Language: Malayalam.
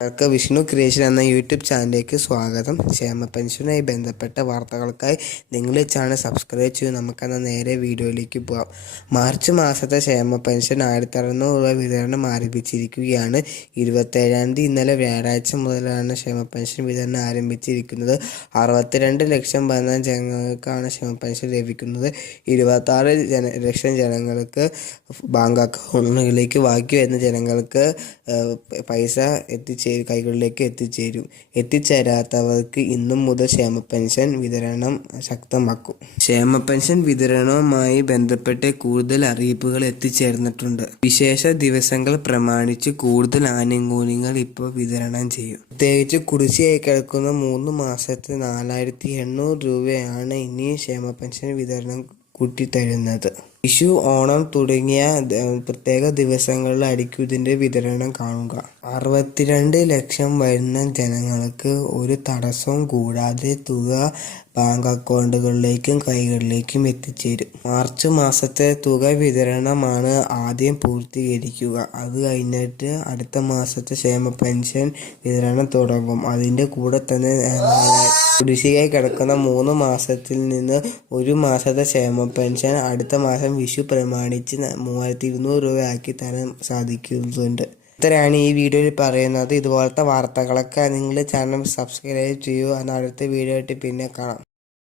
നിങ്ങൾക്ക് വിഷ്ണു ക്രിയേഷൻ എന്ന യൂട്യൂബ് ചാനലിലേക്ക് സ്വാഗതം. ക്ഷേമ പെൻഷനുമായി ബന്ധപ്പെട്ട വാർത്തകൾക്കായി നിങ്ങൾ ചാനൽ സബ്സ്ക്രൈബ് ചെയ്യൂ. നമുക്കെന്ന നേരെ വീഡിയോയിലേക്ക് പോകാം മാർച്ച് മാസത്തെ ക്ഷേമ പെൻഷൻ ആയിരത്തി അറുന്നൂറ് രൂപ വിതരണം ആരംഭിച്ചിരിക്കുകയാണ്. ഇരുപത്തേഴാം തീയതി ഇന്നലെ വ്യാഴാഴ്ച മുതലാണ് ക്ഷേമ പെൻഷൻ വിതരണം ആരംഭിച്ചിരിക്കുന്നത്. അറുപത്തിരണ്ട് ലക്ഷം വരുന്ന ജനങ്ങൾക്കാണ് ക്ഷേമ പെൻഷൻ ലഭിക്കുന്നത്. ഇരുപത്താറ് ജന ലക്ഷം ജനങ്ങൾക്ക് ബാങ്ക് അക്കൗണ്ടുകളിലേക്ക് ബാക്കി വരുന്ന ജനങ്ങൾക്ക് പൈസ പൈസ എത്തിച്ചേ കൈകളിലേക്ക് എത്തിച്ചേരും. എത്തിച്ചേരാത്തവർക്ക് ഇന്നും മുതൽ ക്ഷേമ പെൻഷൻ വിതരണം ശക്തമാക്കും. ക്ഷേമ പെൻഷൻ വിതരണവുമായി ബന്ധപ്പെട്ട് കൂടുതൽ അറിയിപ്പുകൾ എത്തിച്ചേർന്നിട്ടുണ്ട്. വിശേഷ ദിവസങ്ങൾ പ്രമാണിച്ച് കൂടുതൽ ആനുകൂല്യങ്ങൾ ഇപ്പോൾ വിതരണം ചെയ്യും. പ്രത്യേകിച്ച് കുടിശ്ശിയായി കിടക്കുന്ന മൂന്ന് മാസത്തെ നാലായിരത്തി എണ്ണൂറ് രൂപയാണ് ഇനി ക്ഷേമ പെൻഷൻ വിതരണം കൂട്ടിത്തരുന്നത്. വിഷു ഓണം തുടങ്ങിയ പ്രത്യേക ദിവസങ്ങളിലായിരിക്കും ഇതിന്റെ വിതരണം കാണുക. അറുപത്തിരണ്ട് ലക്ഷം വരുന്ന ജനങ്ങൾക്ക് ഒരു തടസ്സവും കൂടാതെ തുക ബാങ്ക് അക്കൗണ്ടുകളിലേക്കും കൈകളിലേക്കും എത്തിച്ചേരും. മാർച്ച് മാസത്തെ തുക വിതരണമാണ് ആദ്യം പൂർത്തീകരിക്കുക. അത് കഴിഞ്ഞിട്ട് അടുത്ത മാസത്തെ ക്ഷേമ പെൻഷൻ വിതരണം തുടങ്ങും. അതിന്റെ കൂടെ തന്നെ കുടിശ്ശികയായി കിടക്കുന്ന മൂന്ന് മാസത്തിൽ നിന്ന് ഒരു മാസത്തെ ക്ഷേമ പെൻഷൻ അടുത്ത മാസം വിഷു പ്രമാണിച്ച് മൂവായിരത്തി ഇരുന്നൂറ് രൂപ ആക്കി തരാൻ സാധിക്കുന്നുണ്ട്. ഇത്രയാണ് ഈ വീഡിയോയിൽ പറയുന്നത്. ഇതുപോലത്തെ വാർത്തകളൊക്കെ നിങ്ങൾ ചാനൽ സബ്സ്ക്രൈബ് ചെയ്യൂ എന്നാൽ അടുത്ത വീഡിയോ ആയിട്ട് പിന്നെ കാണാം.